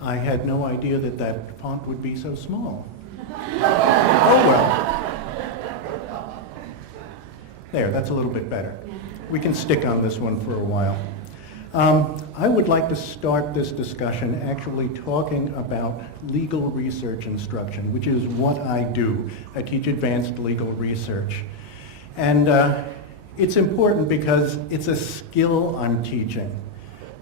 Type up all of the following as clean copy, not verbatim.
I had no idea that that font would be so small. Oh well. There, that's a little bit better. We can stick on this one for a while. I would like to start this discussion actually talking about legal research instruction, which is what I do. I teach advanced legal research. And it's important because it's a skill I'm teaching,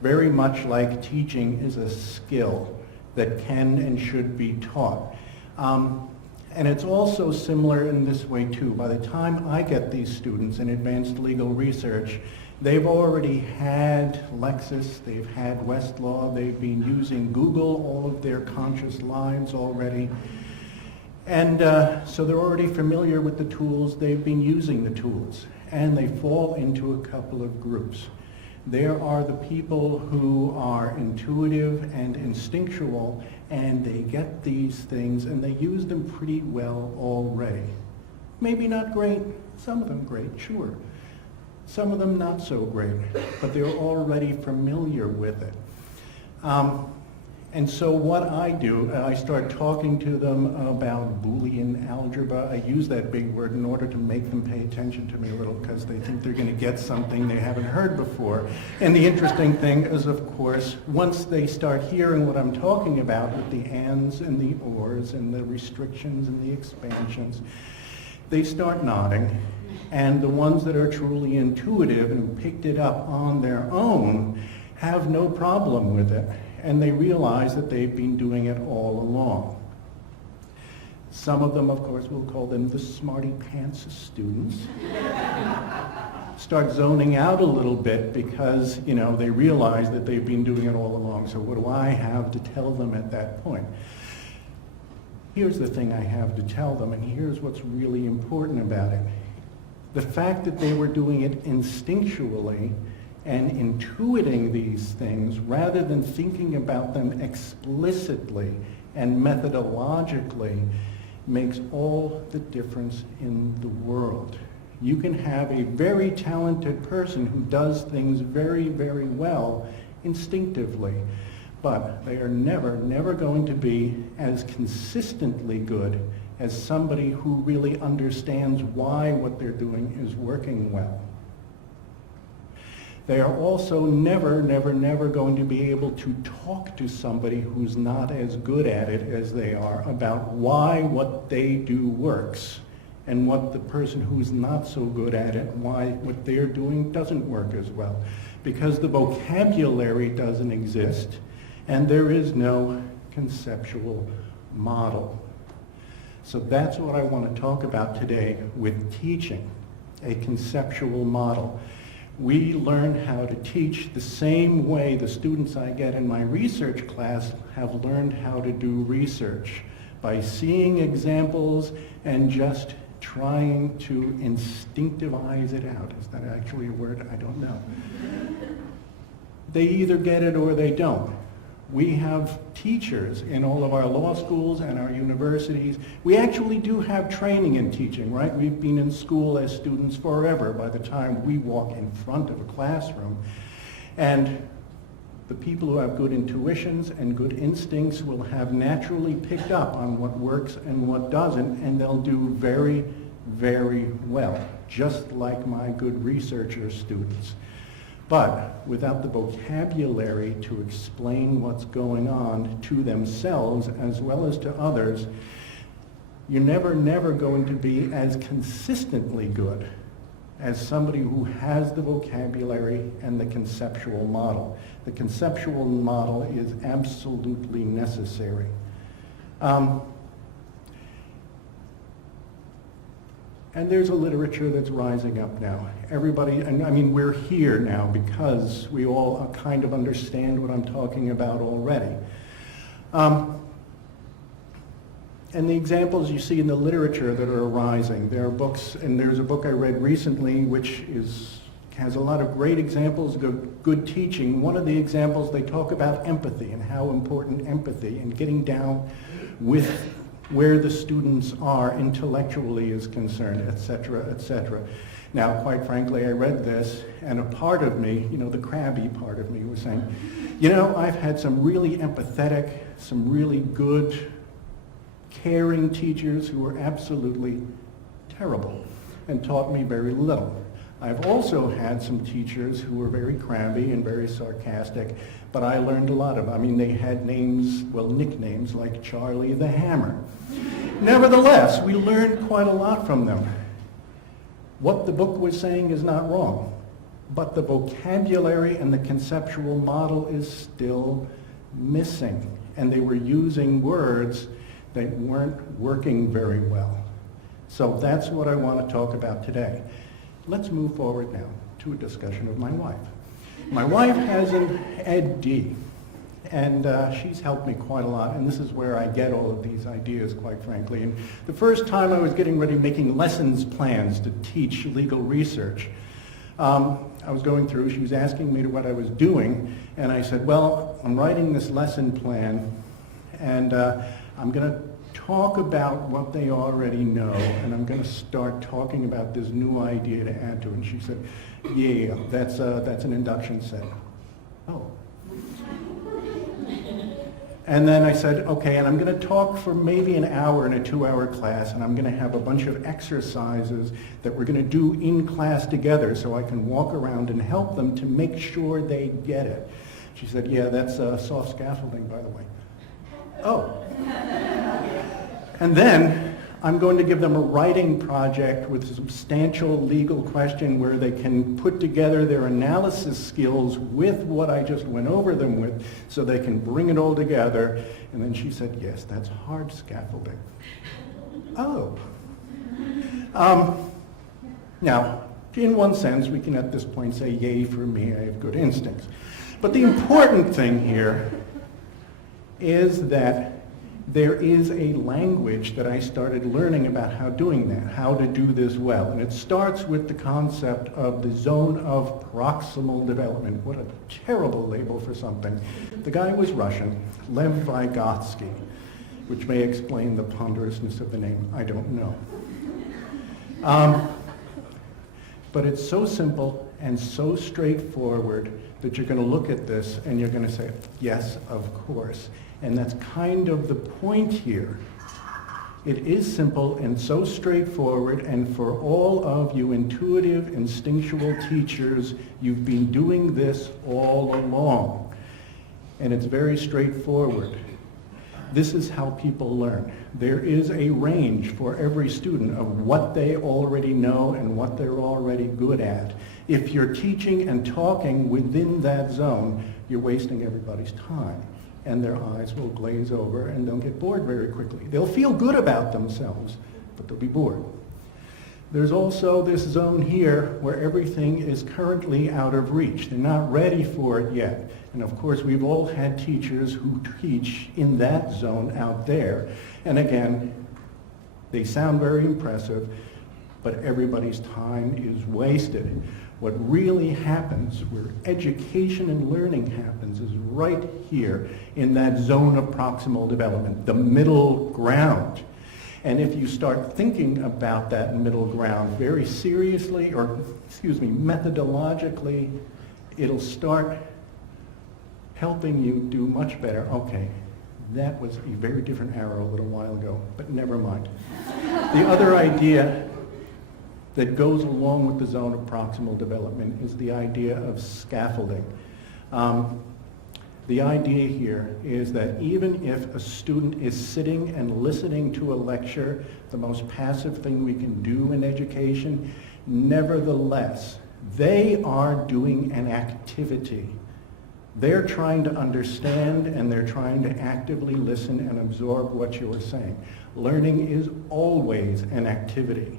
very much like teaching is a skill that can and should be taught. And it's also similar in this way too. By the time I get these students in advanced legal research, they've already had Lexis, they've had Westlaw, they've been using Google all of their conscious lives already. And so they're already familiar with the tools, they've been using the tools, and they fall into a couple of groups. There are the people who are intuitive and instinctual, and they get these things and they use them pretty well already. Maybe not great, some of them great, sure. Some of them not so great, but they're already familiar with it. And so what I do, I start talking to them about Boolean algebra. I use that big word in order to make them pay attention to me a little because they think they're going to get something they haven't heard before. And the interesting thing is, of course, once they start hearing what I'm talking about with the ands and the ors and the restrictions and the expansions, they start nodding. And the ones that are truly intuitive and who picked it up on their own have no problem with it. And they realize that they've been doing it all along. Some of them, of course, we'll call them the smarty pants students, start zoning out a little bit because, you know, they realize that they've been doing it all along. So what do I have to tell them at that point? Here's the thing I have to tell them, and here's what's really important about it. The fact that they were doing it instinctually and intuiting these things rather than thinking about them explicitly and methodologically makes all the difference in the world. You can have a very talented person who does things very, very well instinctively, but they are never going to be as consistently good as somebody who really understands why what they're doing is working well. They are also never going to be able to talk to somebody who's not as good at it as they are about why what they do works and what the person who's not so good at it, why what they're doing doesn't work as well. Because the vocabulary doesn't exist and there is no conceptual model. So that's what I want to talk about today with teaching, a conceptual model. We learn how to teach the same way the students I get in my research class have learned how to do research, by seeing examples and just trying to instinctivize it out. Is that actually a word? I don't know. They either get it or they don't. We have teachers in all of our law schools and our universities. We actually do have training in teaching, right? We've been in school as students forever by the time we walk in front of a classroom. And the people who have good intuitions and good instincts will have naturally picked up on what works and what doesn't, and they'll do very, very well, just like my good researcher students. But without the vocabulary to explain what's going on to themselves as well as to others, you're never going to be as consistently good as somebody who has the vocabulary and the conceptual model. The conceptual model is absolutely necessary. And there's a literature that's rising up now. Everybody, and I mean, we're here now because we all kind of understand what I'm talking about already. And the examples you see in the literature that are arising, there are books, and there's a book I read recently which has a lot of great examples of good teaching. One of the examples, they talk about empathy and how important empathy and getting down with where the students are intellectually is concerned, et cetera, et cetera. Now, quite frankly, I read this, and a part of me, the crabby part of me was saying, I've had some really empathetic, some really good, caring teachers who were absolutely terrible and taught me very little. I've also had some teachers who were very crabby and very sarcastic, but I learned a lot of them. They had nicknames like Charlie the Hammer. Nevertheless, we learned quite a lot from them. What the book was saying is not wrong, but the vocabulary and the conceptual model is still missing, and they were using words that weren't working very well. So that's what I want to talk about today. Let's move forward now to a discussion of my wife. My wife has an Ed.D., and she's helped me quite a lot, and this is where I get all of these ideas, quite frankly. And the first time I was getting ready making lessons plans to teach legal research, I was going through, she was asking me what I was doing, and I said, well, I'm writing this lesson plan, and I'm going to talk about what they already know, and I'm going to start talking about this new idea to add to it. And she said, yeah, that's an induction set. Oh. And then I said, okay, and I'm going to talk for maybe an hour in a 2-hour class, and I'm going to have a bunch of exercises that we're going to do in class together so I can walk around and help them to make sure they get it. She said, yeah, that's soft scaffolding, by the way. Oh. And then I'm going to give them a writing project with a substantial legal question where they can put together their analysis skills with what I just went over them with so they can bring it all together. And then she said, yes, that's hard scaffolding. Oh. Now, in one sense, we can at this point say, yay for me, I have good instincts. But the important thing here is that there is a language that I started learning about how to do this well. And it starts with the concept of the zone of proximal development. What a terrible label for something. The guy was Russian, Lev Vygotsky, which may explain the ponderousness of the name. I don't know. But it's so simple and so straightforward that you're going to look at this and you're going to say, yes, of course. And that's kind of the point here. It is simple and so straightforward, and for all of you intuitive, instinctual teachers, you've been doing this all along. And it's very straightforward. This is how people learn. There is a range for every student of what they already know and what they're already good at. If you're teaching and talking within that zone, you're wasting everybody's time, and their eyes will glaze over and they'll get bored very quickly. They'll feel good about themselves, but they'll be bored. There's also this zone here where everything is currently out of reach. They're not ready for it yet. And of course, we've all had teachers who teach in that zone out there. And again, they sound very impressive, but everybody's time is wasted. What really happens, where education and learning happens, is right here in that zone of proximal development, the middle ground. And if you start thinking about that middle ground very seriously, or, methodologically, it'll start helping you do much better. Okay, that was a very different arrow a little while ago, but never mind. The other idea that goes along with the zone of proximal development is the idea of scaffolding. The idea here is that even if a student is sitting and listening to a lecture, the most passive thing we can do in education, nevertheless, they are doing an activity. They're trying to understand and they're trying to actively listen and absorb what you're saying. Learning is always an activity.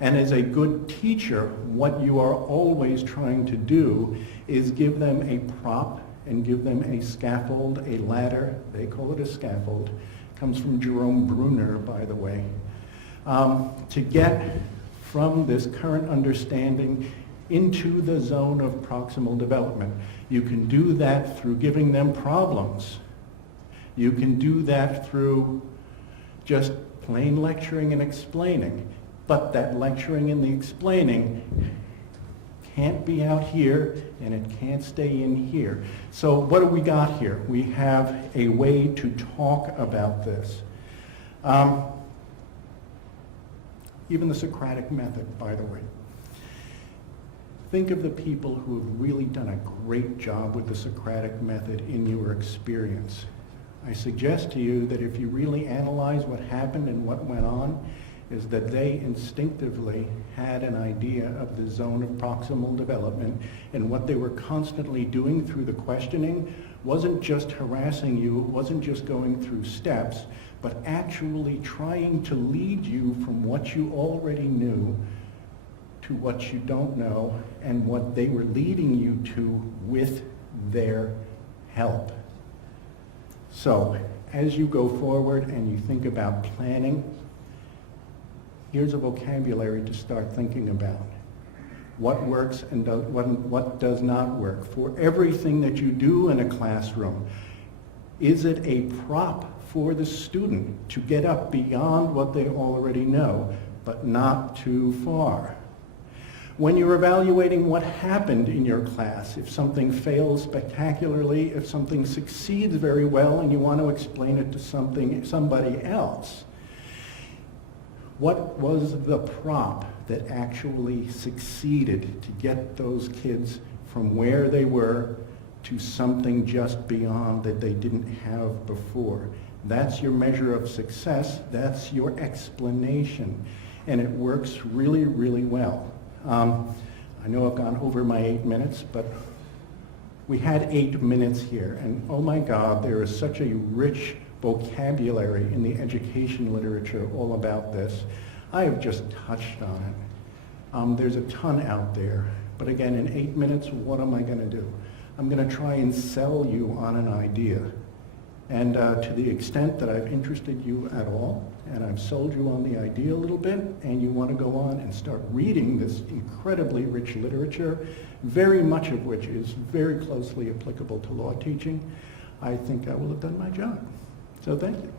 And as a good teacher, what you are always trying to do is give them a prop and give them a scaffold, a ladder. They call it a scaffold. It comes from Jerome Bruner, by the way. To get from this current understanding into the zone of proximal development. You can do that through giving them problems. You can do that through just plain lecturing and explaining. But that lecturing and the explaining can't be out here, and it can't stay in here. So what do we got here? We have a way to talk about this. Even the Socratic method, by the way. Think of the people who have really done a great job with the Socratic method in your experience. I suggest to you that if you really analyze what happened and what went on, is that they instinctively had an idea of the zone of proximal development, and what they were constantly doing through the questioning wasn't just harassing you, it wasn't just going through steps, but actually trying to lead you from what you already knew to what you don't know, and what they were leading you to with their help. So, as you go forward and you think about planning, here's a vocabulary to start thinking about. What works and what does not work. For everything that you do in a classroom, is it a prop for the student to get up beyond what they already know, but not too far? When you're evaluating what happened in your class, if something fails spectacularly, if something succeeds very well and you want to explain it to somebody else, what was the prop that actually succeeded to get those kids from where they were to something just beyond that they didn't have before? That's your measure of success. That's your explanation. And it works really, really well. I know I've gone over my 8 minutes, but we had 8 minutes here. And oh my God, there is such a rich vocabulary in the education literature all about this. I have just touched on it. There's a ton out there. But again, in 8 minutes, what am I going to do? I'm going to try and sell you on an idea. And to the extent that I've interested you at all, and I've sold you on the idea a little bit, and you want to go on and start reading this incredibly rich literature, very much of which is very closely applicable to law teaching, I think I will have done my job. So thank you.